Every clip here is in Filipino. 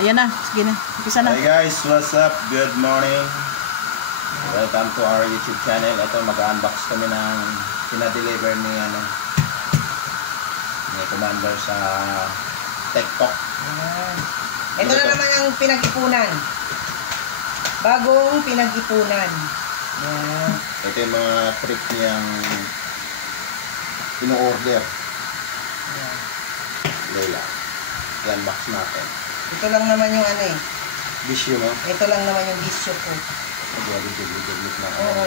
Ayan na, sige na. Umpisa na. Hey guys, what's up? Good morning. Welcome to our YouTube channel. Ito, mag-unbox kami ng pinadeliver ni Commander sa TikTok. Ito na naman ang pinag-ipunan. Bagong pinag-ipunan. Yan. Ito yung mga trip niyang ino-order. Layla. I-unbox natin. Ito lang naman yung ano eh. Bisyo mo? Ito lang naman yung bisyo ko. Mag-wagod-wagod na. Oo.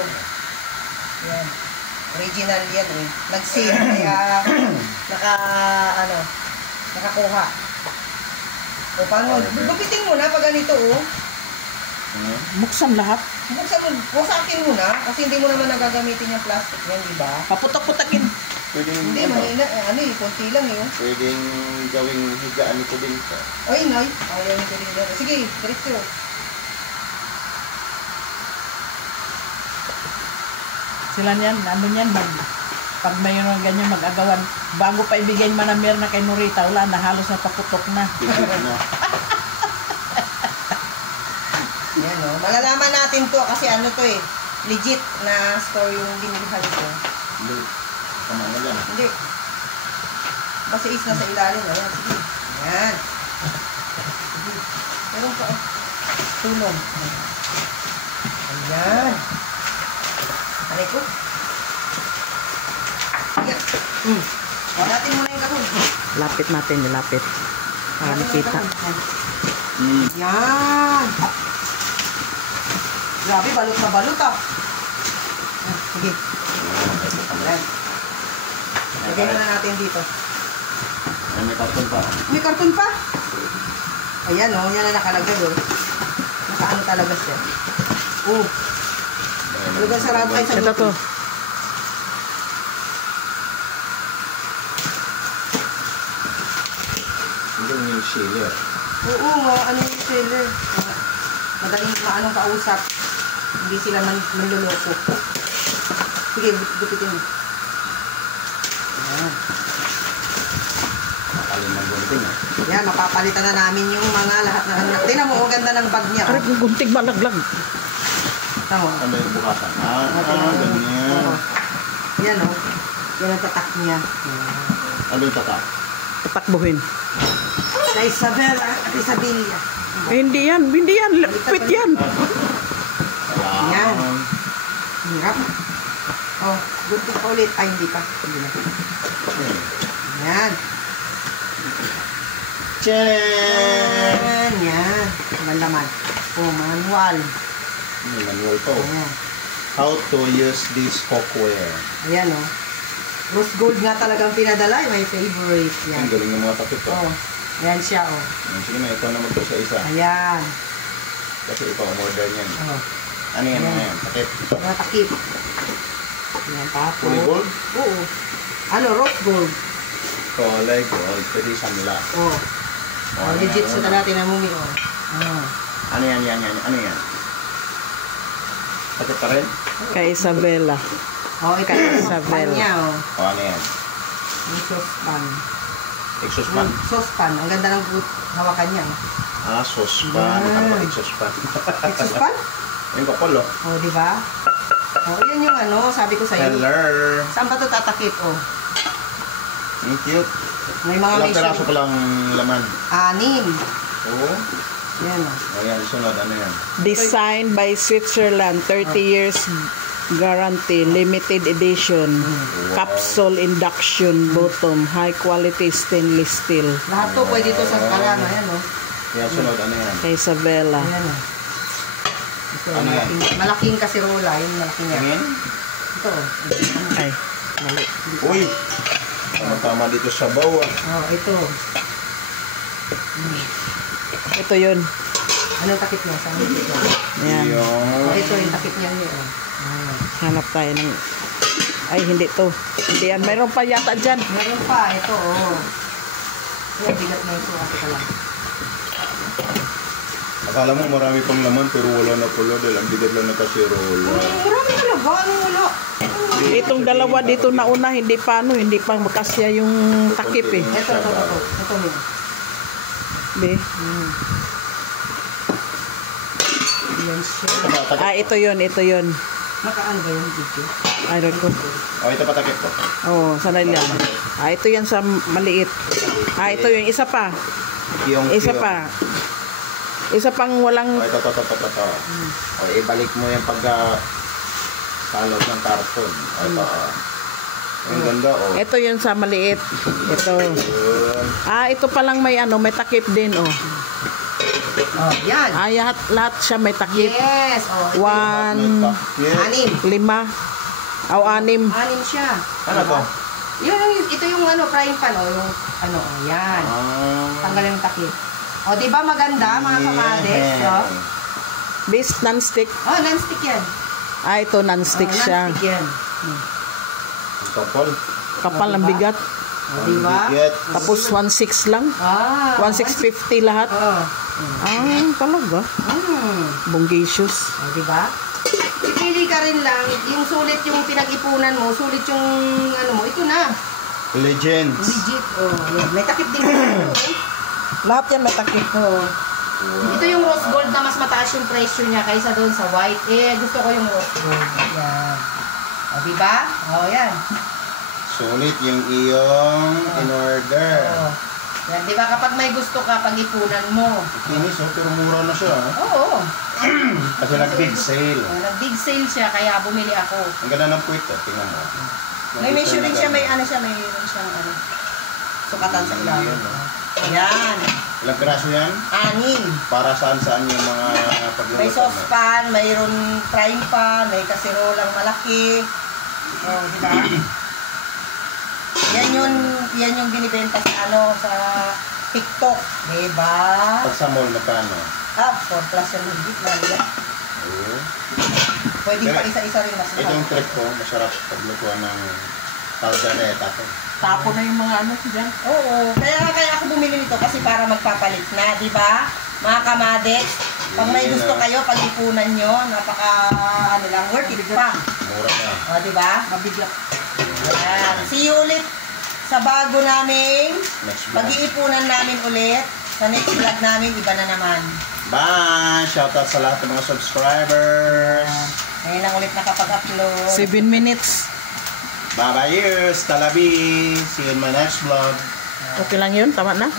Yan. Original yan eh. Nag-sale kaya nakakuha. O paano? Gupitin mo na pag ganito oh. Buksan lahat. Buksan mo, wasakin mo na kasi hindi mo naman nagagamitin yung plastic yan, di ba? Paputak-putakin. Pwedeng, Hindi, mahina, konti lang yun. Pwedeng gawing higaan nito din sa. Ay, nay. Ayaw nito din yan. Sige, diretso. Sila niyan, ano niyan, pag mayroon ganyan mag-agawan, bago pa ibigay manamir na kay Norita, wala na, halos na paputok na. Yan o. Malalaman natin to kasi ano to eh. Legit na store yung binilhan ko. Hindi. Tama na yan. Hindi. Kasi is nasa ilalim. Ayan, sige. Ayan. Sige. Meron pa. Tulong. Ayan. Aray ko. Ayan. Walatin mo na yung kahon. Lapit natin, lapit. Para makita. Ayan. Grabe, balot na balot ah. Sige. Ayan. Lagay na natin dito. Ay, may karton pa. May karton pa? Ayan o, yan na nakalagay o. Nakaano talaga siya. Oh. Talagang sarado ay sa Ito to. Hindi yung sealer. Oo, ano yung seller. Madaling maanong kausap. Hindi sila manluloko. Sige, gupitin mo. Ayan. Makalim ng gunting eh. Yan, mapapalitan na namin yung mga lahat na anak. Tingnan mo, ganda ng bag niya. Aray, gunting malaglag. Tama. Ano yung bukasan? Ganyan. Oo. Yan o. Yan ang tatak niya. Ano yung tatak? Tatakbuhin. Sa Isabela. Hindi yan, Lapit yan. Yan. Hirap. Oh, gunting pa ulit. Ay, hindi pa. Hindi na. Yan. Tcharan! Yan. Ang laman. Oh, manual. May manual to. Ayan. How to use this cookware. Ayan o. Rose gold nga talagang pinadala. My favorite. Yan. Ang galing ng mga takip to. Oh. Ayan siya o. Sige na, ikaw na magto sa isa. Ayan. Kasi ikaw ang order niyan. Oh. Ano yan? Ayan. Ano yan? Takip? Mga takip. Ayan, tapos. Kulay gold? Oo. Ano, rose gold. Kulay gold. Pwede sanla. Oh. Oh, legit sa natin na mumi o. Oh. Ano yan? Ano yan? Takip pa rin? Kay Isabela. Oh, ito yung saucepan niya o. O ano yan? Yung saucepan. Exhaust fan? Saucepan. Ang ganda ng hawakan niya. Saucepan. Yan. Ano pa exhaust fan? Saucepan? Yung kapal oh. Oh, di ba? Oh, yan yung ano, sabi ko sa iyo. Hello. Saan ba 'to tatakip oh? Ang cute. May mga Ilang peraso pa lang laman. 6. Oo. Yan oh. O yan, sunod. Ano yan? Designed by Switzerland, 30 years guarantee, limited edition. Capsule induction bottom, high quality stainless steel. Lahat to pwede to sa karano, yan oh. Yan, sunod. Ano yan? Kay Isabela. Ayan oh. Ito, Ano yan? malaking kasirola, yung malaki niya. Tingin? Ito oh. Ay, mali. Uy! Tama dito sa bawa. Oh, ito. Ito yun. Anong takip niya? Saan ito? Ayan. Oh, Yung... ito yung takip niya niya oh. Hanap tayo ng... Ay, hindi to. Hindi yan. Mayroon pa yata dyan. Meron pa, ito oh. Yan, bigat na ito. Ate ka lang. Akala mo marami pang laman pero wala na pala dahil ang bigat lang na kasirola. Marami talaga. Anong wala? Itong dalawa dito na una, hindi pa makasya yung takip eh. Ito. Ito. Be. Yan siya. Ito yun, ito yun. Nakaano ba yung video? I don't know. Oh, ito patakip ko. Oh, sana yan. Ito yan sa maliit. Ito yun, isa pa. Isa pa. Isa pang walang... Oh, ito. Oh, ibalik mo yung salog ng karton. Oh, ito. Ang ganda, oh. Ito yun sa maliit. Ito. Ito palang may may takip din, oh. Oh, yan. Lahat siya may takip. Yes. Oh, 1, 5. 6. 6. 6 siya. Ano to? Ito yung frying pan, oh. Yung yan. Tanggal yung takip. Oh, di ba maganda, mga kamades? Oh. This non-stick. Oh, non-stick yan. Ito non-stick siya. Non-stick yan. Kapal ang bigat. Oh, di ba? Tapos 1.6 lang. 1.650 lahat. Talaga. Bongacious. Oh, di ba? Pipili ka rin lang, yung sulit yung pinag-ipunan mo, sulit yung ito na. Legends. Legit. Oh, yan. May takip din. Lahat yan may takip. Oh. Ito yung rose gold na mas mataas yung presyo niya kaysa doon sa white. Gusto ko yung rose gold. Yan. O, diba? O, yan. Sulit yung iyong in-order. O. Yan, diba kapag may gusto ka, pag-ipunan mo. Kinis, pero mura na siya. Oo. Kasi nag-big sale. Nag-big sale siya, kaya bumili ako. Ang ganda ng puwit, tingnan mo. May measuring siya, may mayroon siyang sukatan sa ilalim. Yan. Ilang piraso yan? 6. Para saan yung mga pagluluto? May saucepan, mayroon frying pan, may kasirolang malaki. Oh, di ba? Yan yung binibenta sa TikTok, di ba? Pag sa mall, magkano? 4 plus yung higit na nila. Oo. Pwede pa isa-isa rin mas mahal. Itong trick ko, masarap paglutuan ng caldereta to. Tapo na yung mga dyan. Oo, kaya ako bumili nito kasi para magpapalit na, di ba? Mga kamades, pag may gusto kayo, pag-ipunan nyo, lang, worth it pa. Mura na. O, di ba? Mabigat. Yan. See you ulit sa bago namin. Next vlog. Pag-iipunan namin ulit. Sa next vlog namin, iba na naman. Bye! Shoutout sa lahat ng mga subscribers. Ngayon lang ulit nakapag-upload. 7 minutes. Bye-bye, Talabi! See you in my next vlog. Okay lang yun? Tama na?